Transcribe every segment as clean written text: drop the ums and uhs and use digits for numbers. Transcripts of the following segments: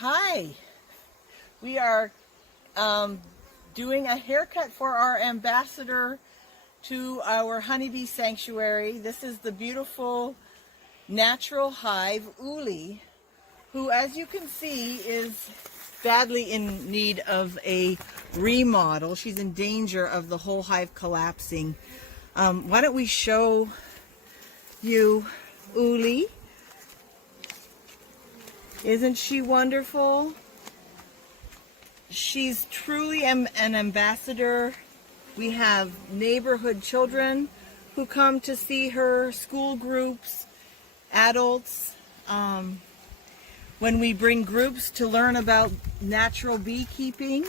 Hi, we are doing a haircut for our ambassador to our honeybee sanctuary. This is the beautiful natural hive, Uli, who, as you can see, is badly in need of a remodel. She's in danger of the whole hive collapsing. Why don't we show you Uli? Isn't she wonderful? She's truly an ambassador. We have neighborhood children who come to see her, school groups, adults. When we bring groups to learn about natural beekeeping,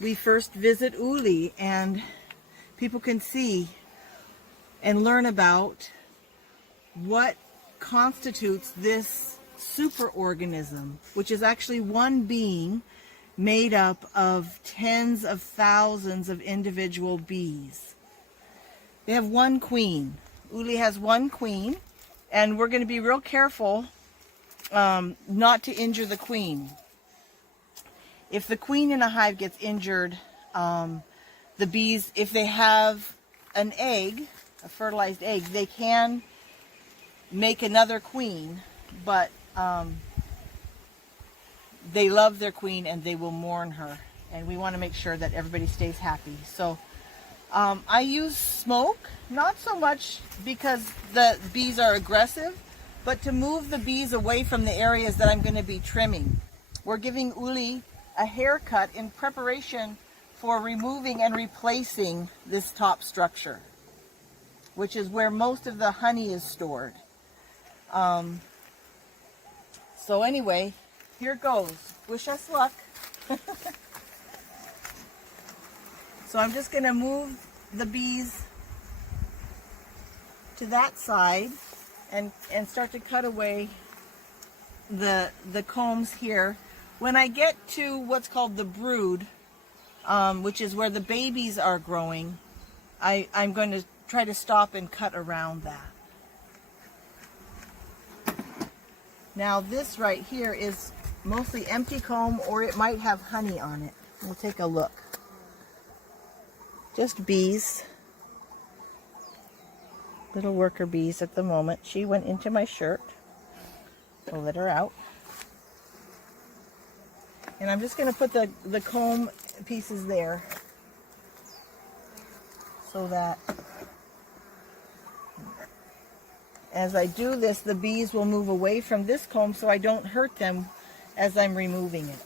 we first visit Uli, and people can see and learn about what constitutes this superorganism, which is actually one being made up of tens of thousands of individual bees. They have one queen. Uli has one queen, and we're going to be real careful not to injure the queen. If the queen in a hive gets injured, the bees, if they have an egg, a fertilized egg, they can make another queen, but they love their queen and they will mourn her, and we want to make sure that everybody stays happy. So I use smoke, not so much because the bees are aggressive, but to move the bees away from the areas that I'm going to be trimming. We're giving Uli a haircut in preparation for removing and replacing this top structure, which is where most of the honey is stored. So anyway, here goes. Wish us luck. So I'm just going to move the bees to that side and start to cut away the combs here. When I get to what's called the brood, which is where the babies are growing, I'm going to try to stop and cut around that. Now this right here is mostly empty comb, or it might have honey on it. We'll take a look. Just bees. Little worker bees at the moment. She went into my shirt. I'll let her out. And I'm just going to put the comb pieces there so that as I do this, the bees will move away from this comb so I don't hurt them as I'm removing it.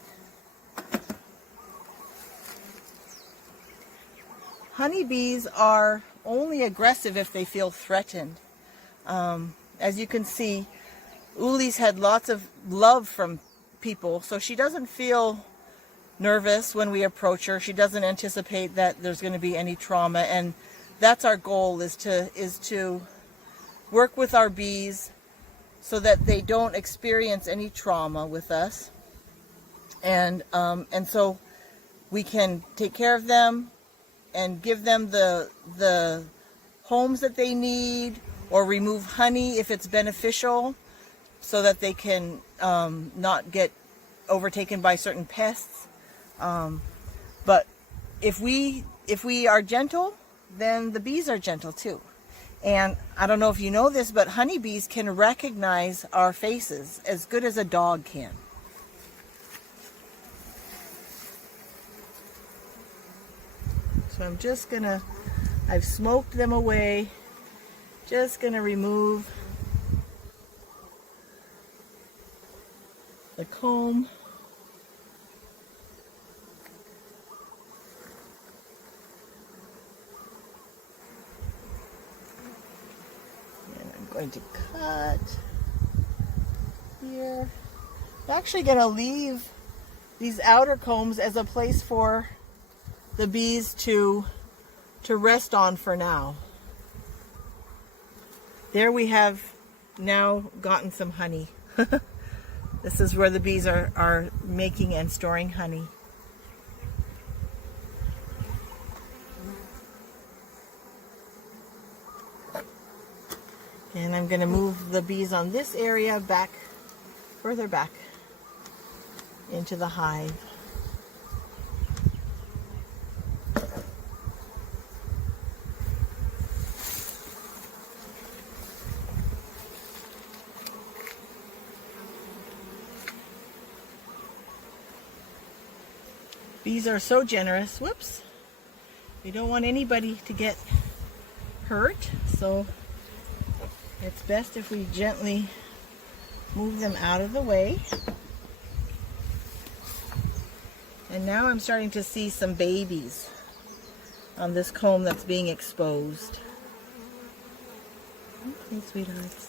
Honeybees are only aggressive if they feel threatened. As you can see, Uli's had lots of love from people, so she doesn't feel nervous when we approach her. She doesn't anticipate that there's going to be any trauma, and that's our goal, is to work with our bees so that they don't experience any trauma with us, and so we can take care of them and give them the homes that they need, or remove honey if it's beneficial, so that they can not get overtaken by certain pests. But if we are gentle, then the bees are gentle too. And I don't know if you know this, but honeybees can recognize our faces as good as a dog can. So I'm just gonna, I've smoked them away, just gonna remove the comb. Going to cut here. I'm actually going to leave these outer combs as a place for the bees to rest on for now. There we have now gotten some honey. This is where the bees are making and storing honey. And I'm going to move the bees on this area back, further back. into the hive. Bees are so generous. Whoops. We don't want anybody to get hurt, so it's best if we gently move them out of the way. And now I'm starting to see some babies on this comb that's being exposed. Okay, sweethearts.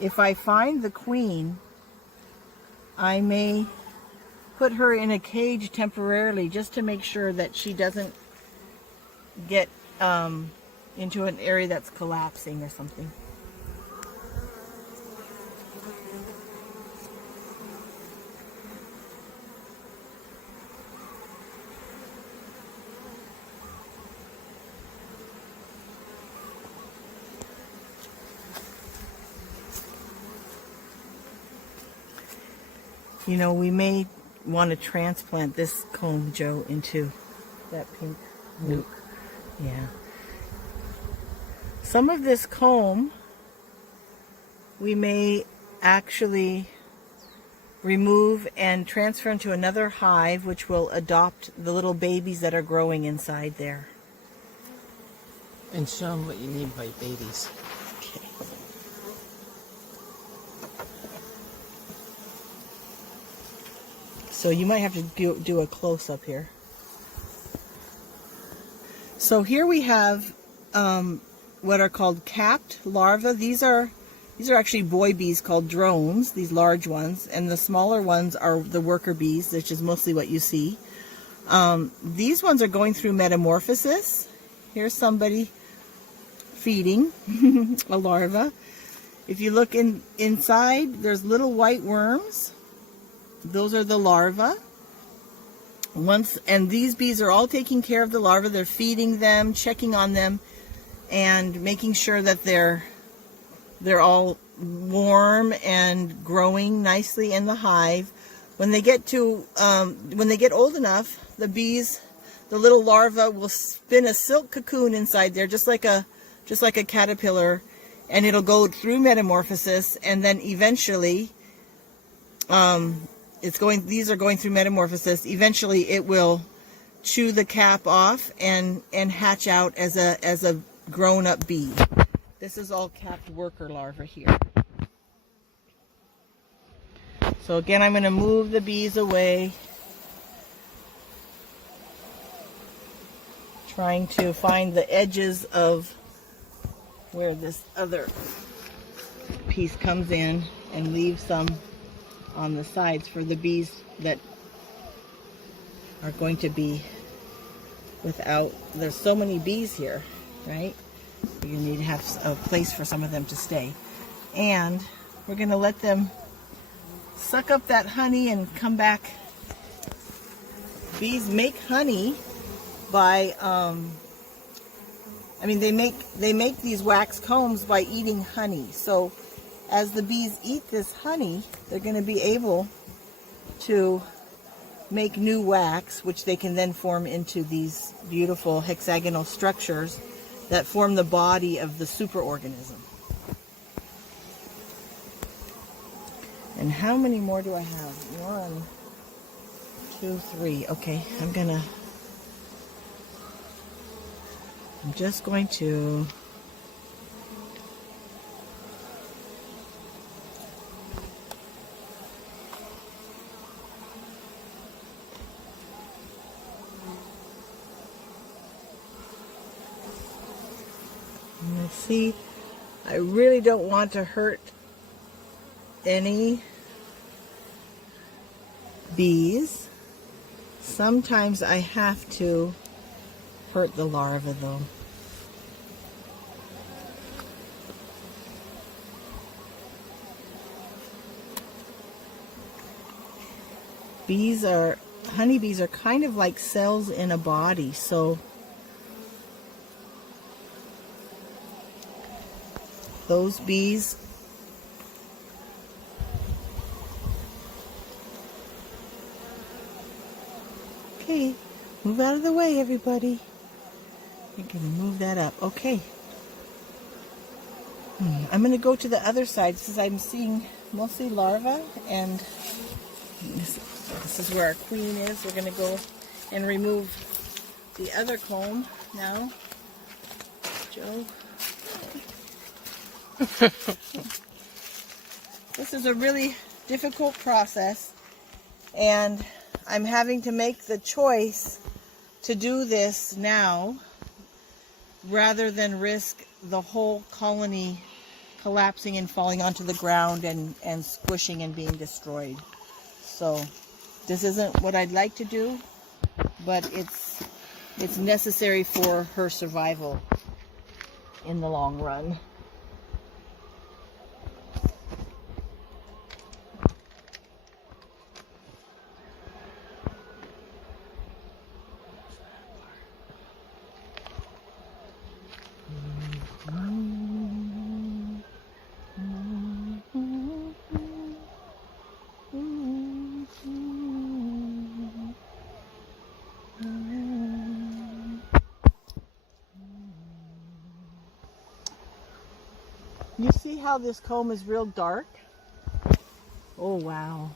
If I find the queen, I may put her in a cage temporarily just to make sure that she doesn't get into an area that's collapsing or something. You know, we may want to transplant this comb, Joe, into that pink nuke. Yeah. Some of this comb we may actually remove and transfer into another hive, which will adopt the little babies that are growing inside there. And show them what you mean by babies. Okay. So you might have to do a close-up here. So here we have what are called capped larvae. These are actually boy bees called drones, these large ones, and the smaller ones are the worker bees, which is mostly what you see. These ones are going through metamorphosis. Here's somebody feeding a larva. If you look inside, there's little white worms. Those are the larvae. And these bees are all taking care of the larvae. They're feeding them, checking on them, and making sure that they're all warm and growing nicely in the hive. When they get old enough, the little larva will spin a silk cocoon inside there, just like a caterpillar, and it'll go through metamorphosis, and then eventually, these are going through metamorphosis. Eventually, it will chew the cap off and hatch out as a grown-up bee. This is all capped worker larvae here. So again, I'm going to move the bees away, trying to find the edges of where this other piece comes in and leave some on the sides for the bees that are going to be without. There's so many bees here, right? You need to have a place for some of them to stay. And we're going to let them suck up that honey and come back. Bees make honey by, they make these wax combs by eating honey. So as the bees eat this honey, they're going to be able to make new wax, which they can then form into these beautiful hexagonal structures that form the body of the superorganism. And how many more do I have? 1, 2, 3. Okay, I'm just going to see, I really don't want to hurt any bees. Sometimes I have to hurt the larva though. Honeybees are kind of like cells in a body, so those bees Okay, move out of the way, everybody. You can move that up. Okay. I'm going to go to the other side since I'm seeing mostly larvae, and this is where our queen is. We're going to go and remove the other comb now. Joe. This is a really difficult process, and I'm having to make the choice to do this now rather than risk the whole colony collapsing and falling onto the ground and squishing and being destroyed. So this isn't what I'd like to do, but it's necessary for her survival in the long run. You see how this comb is real dark? Oh wow,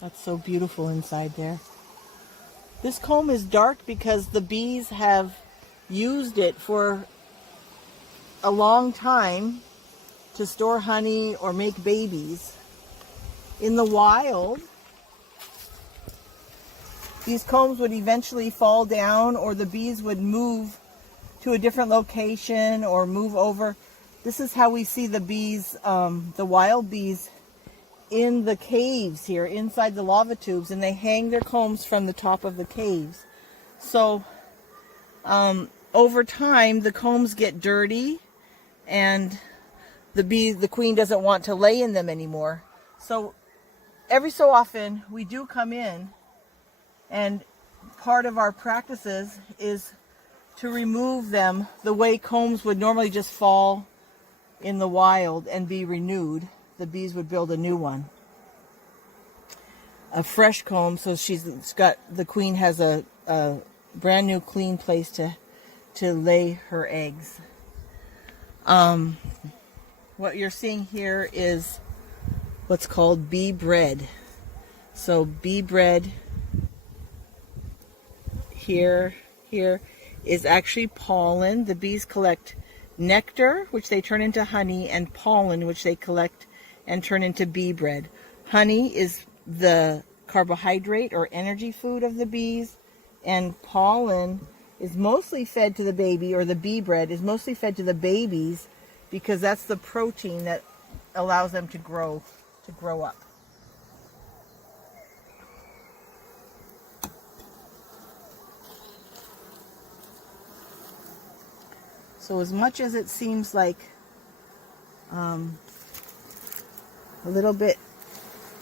that's so beautiful inside there. This comb is dark because the bees have used it for a long time to store honey or make babies. In the wild, these combs would eventually fall down, or the bees would move to a different location or move over. This is how we see the bees, the wild bees, in the caves here, inside the lava tubes, and they hang their combs from the top of the caves. So over time, the combs get dirty, and the queen doesn't want to lay in them anymore. So every so often, we do come in, and part of our practices is to remove them the way combs would normally just fall in the wild and be renewed. The bees would build a new one, a fresh comb, so the queen has a brand new clean place to lay her eggs. What you're seeing here is what's called bee bread. So bee bread here is actually pollen. The bees collect nectar, which they turn into honey, and pollen, which they collect and turn into bee bread. Honey is the carbohydrate or energy food of the bees, and pollen is mostly fed to the baby, or the bee bread is mostly fed to the babies, because that's the protein that allows them to grow up. So as much as it seems like a little bit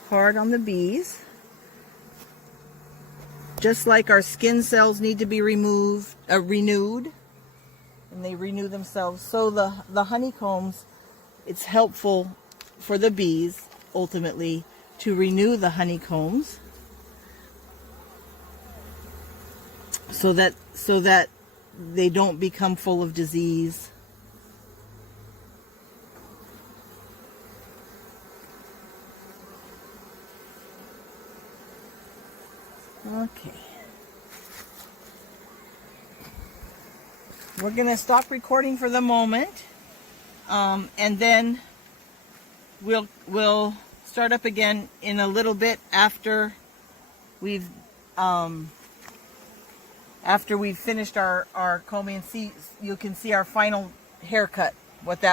hard on the bees, just like our skin cells need to be renewed, and they renew themselves, so the honeycombs, it's helpful for the bees ultimately to renew the honeycombs so that they don't become full of disease. Okay. We're going to stop recording for the moment, and then we'll start up again in a little bit after we've finished our combing, and you can see our final haircut, what that